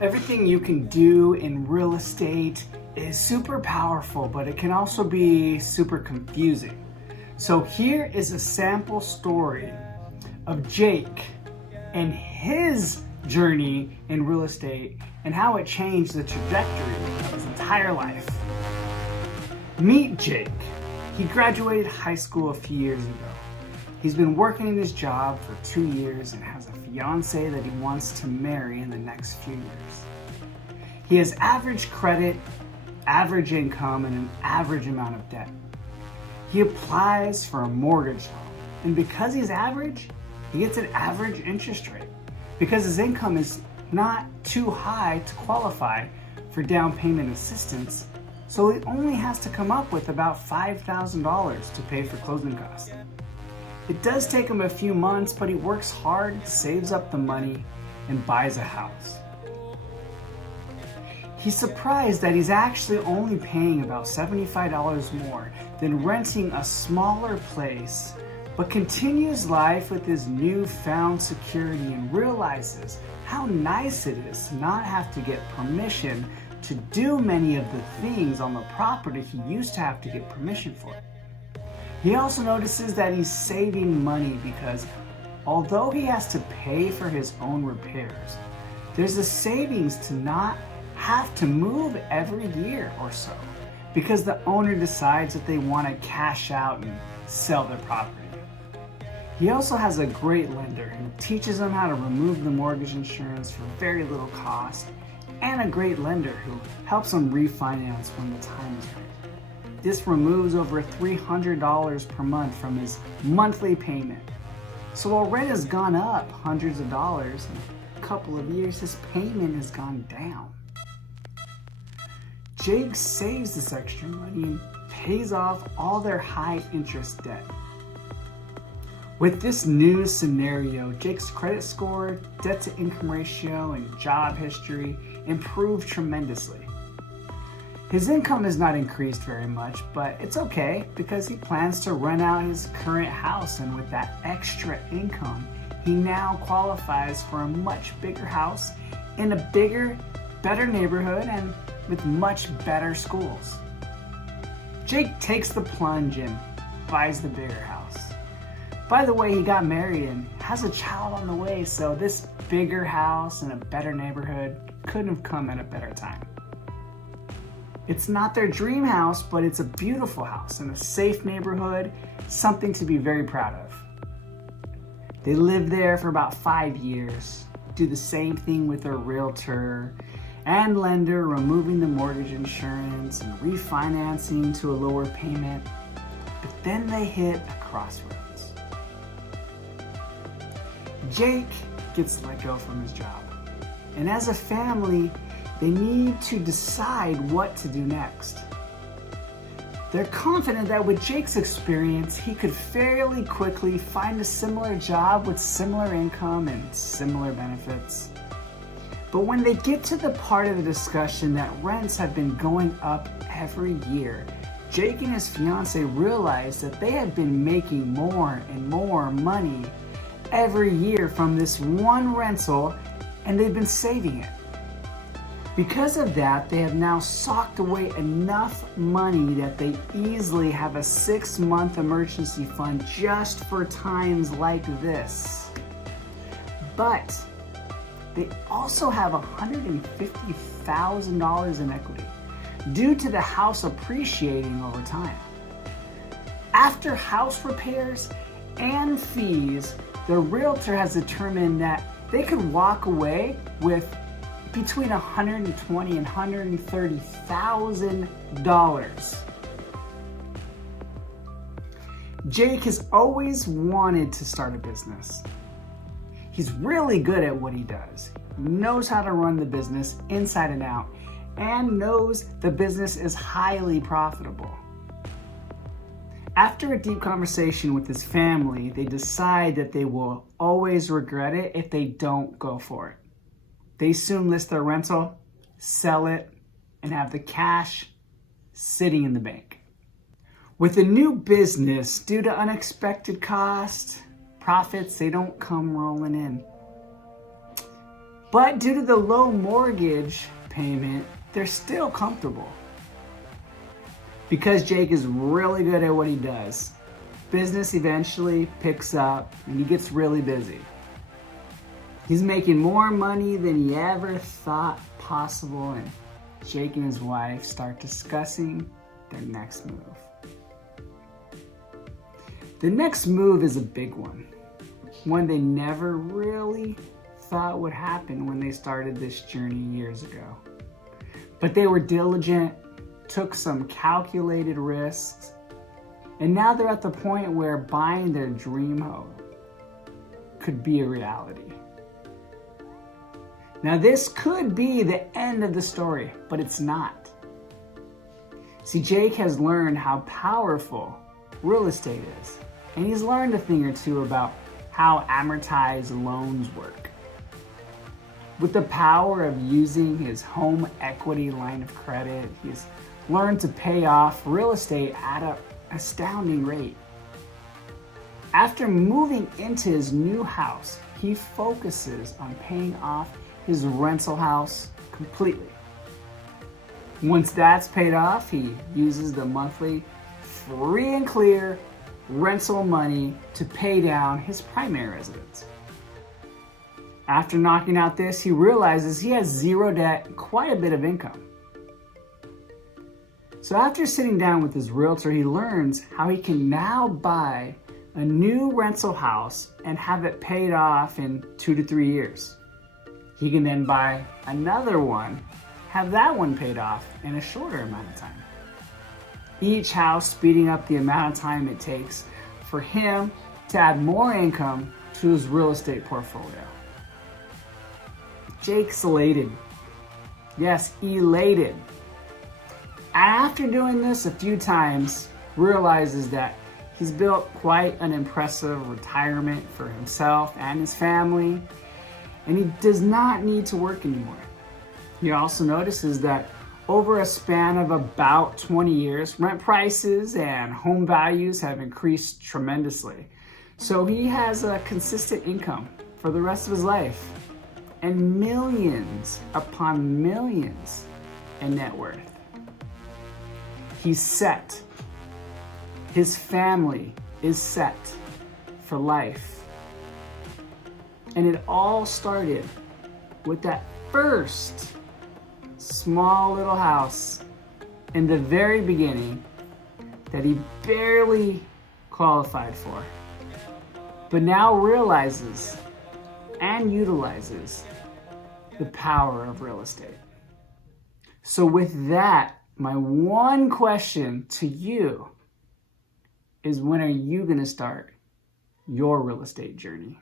Everything you can do in real estate is super powerful, but it can also be super confusing. So here is a sample story of Jake and his journey in real estate and how it changed the trajectory of his entire life. Meet Jake. He graduated high school a few years ago. He's been working in his job for 2 years and has a fiance that he wants to marry in the next few years. He has average credit, average income, and an average amount of debt. He applies for a mortgage loan, and because he's average, he gets an average interest rate because his income is not too high to qualify for down payment assistance, so he only has to come up with about $5,000 to pay for closing costs. It does take him a few months, but he works hard, saves up the money, and buys a house. He's surprised that he's actually only paying about $75 more than renting a smaller place, but continues life with his newfound security and realizes how nice it is to not have to get permission to do many of the things on the property he used to have to get permission for. He also notices that he's saving money because although he has to pay for his own repairs, there's a savings to not have to move every year or so because the owner decides that they want to cash out and sell their property. He also has a great lender who teaches him how to remove the mortgage insurance for very little cost, and a great lender who helps him refinance when the time is right. This removes over $300 per month from his monthly payment. So while rent has gone up hundreds of dollars in a couple of years, his payment has gone down. Jake saves this extra money and pays off all their high interest debt. With this new scenario, Jake's credit score, debt to income ratio, and job history improved tremendously. His income has not increased very much, but it's okay because he plans to rent out his current house, and with that extra income, he now qualifies for a much bigger house in a bigger, better neighborhood and with much better schools. Jake takes the plunge and buys the bigger house. By the way, he got married and has a child on the way, so this bigger house in a better neighborhood couldn't have come at a better time. It's not their dream house, but it's a beautiful house in a safe neighborhood, something to be very proud of. They live there for about 5 years, do the same thing with their realtor and lender, removing the mortgage insurance and refinancing to a lower payment, but then they hit a crossroads. Jake gets let go from his job, and as a family, they need to decide what to do next. They're confident that with Jake's experience, he could fairly quickly find a similar job with similar income and similar benefits. But when they get to the part of the discussion that rents have been going up every year, Jake and his fiance realize that they have been making more and more money every year from this one rental, and they've been saving it. Because of that, they have now socked away enough money that they easily have a 6-month emergency fund just for times like this. But they also have $150,000 in equity due to the house appreciating over time. After house repairs and fees, the realtor has determined that they could walk away with between $120,000 and $130,000. Jake has always wanted to start a business. He's really good at what he does. He knows how to run the business inside and out, and knows the business is highly profitable. After a deep conversation with his family, they decide that they will always regret it if they don't go for it. They soon list their rental, sell it, and have the cash sitting in the bank. With a new business, due to unexpected costs, profits, they don't come rolling in. But due to the low mortgage payment, they're still comfortable. Because Jake is really good at what he does, business eventually picks up and he gets really busy. He's making more money than he ever thought possible, and Jake and his wife start discussing their next move. The next move is a big one they never really thought would happen when they started this journey years ago. But they were diligent, took some calculated risks, and now they're at the point where buying their dream home could be a reality. Now this could be the end of the story, but it's not. See, Jake has learned how powerful real estate is, and he's learned a thing or two about how amortized loans work. With the power of using his home equity line of credit, he's learned to pay off real estate at an astounding rate. After moving into his new house, he focuses on paying off his rental house completely. Once that's paid off, he uses the monthly free and clear rental money to pay down his primary residence. After knocking out this, he realizes he has zero debt and quite a bit of income. So after sitting down with his realtor, he learns how he can now buy a new rental house and have it paid off in 2 to 3 years. He can then buy another one, have that one paid off in a shorter amount of time. Each house speeding up the amount of time it takes for him to add more income to his real estate portfolio. Jake's elated. Yes, elated. And after doing this a few times, realizes that he's built quite an impressive retirement for himself and his family, and he does not need to work anymore. He also notices that over a span of about 20 years, rent prices and home values have increased tremendously. So he has a consistent income for the rest of his life and millions upon millions in net worth. He's set. His family is set for life. And it all started with that first small little house in the very beginning that he barely qualified for, but now realizes and utilizes the power of real estate. So with that, my one question to you is, when are you going to start your real estate journey?